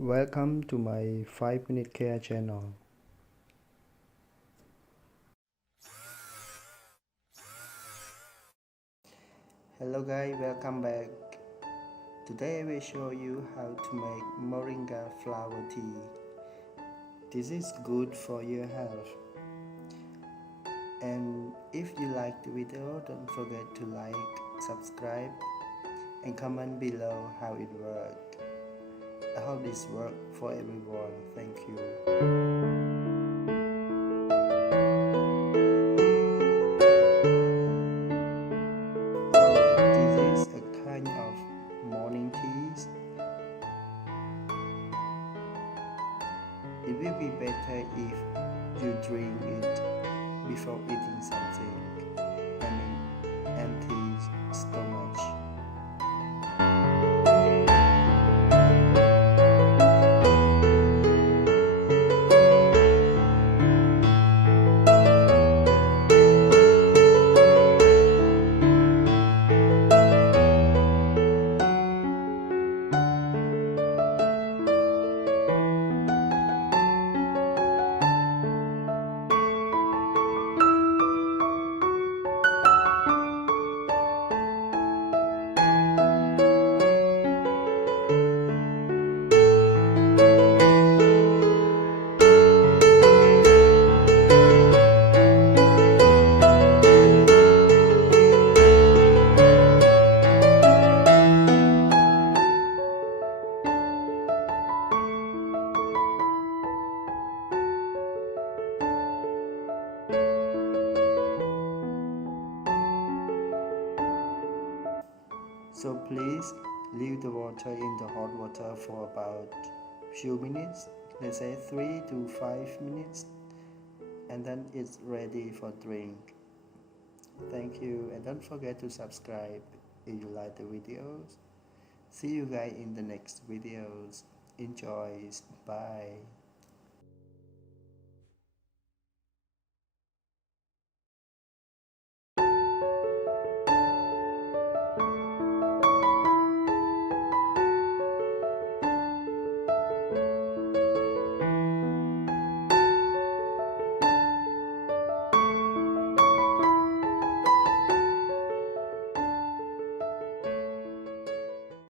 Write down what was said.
Welcome to my 5-minute care channel. Hello guys, welcome back. Today I will show you how to make Moringa Flower tea. This is good for your health. And if you like the video, don't forget to like, subscribe, and comment below how it works. I hope this works for everyone. Thank you. This is a kind of morning tea. It will be better if you drink it before eating something. Empty stomach. So please leave the water in the hot water for about few minutes, let's say 3 to 5 minutes, and then it's ready for drink. Thank you, and don't forget to subscribe if you like the videos. See you guys in the next videos. Enjoy. Bye.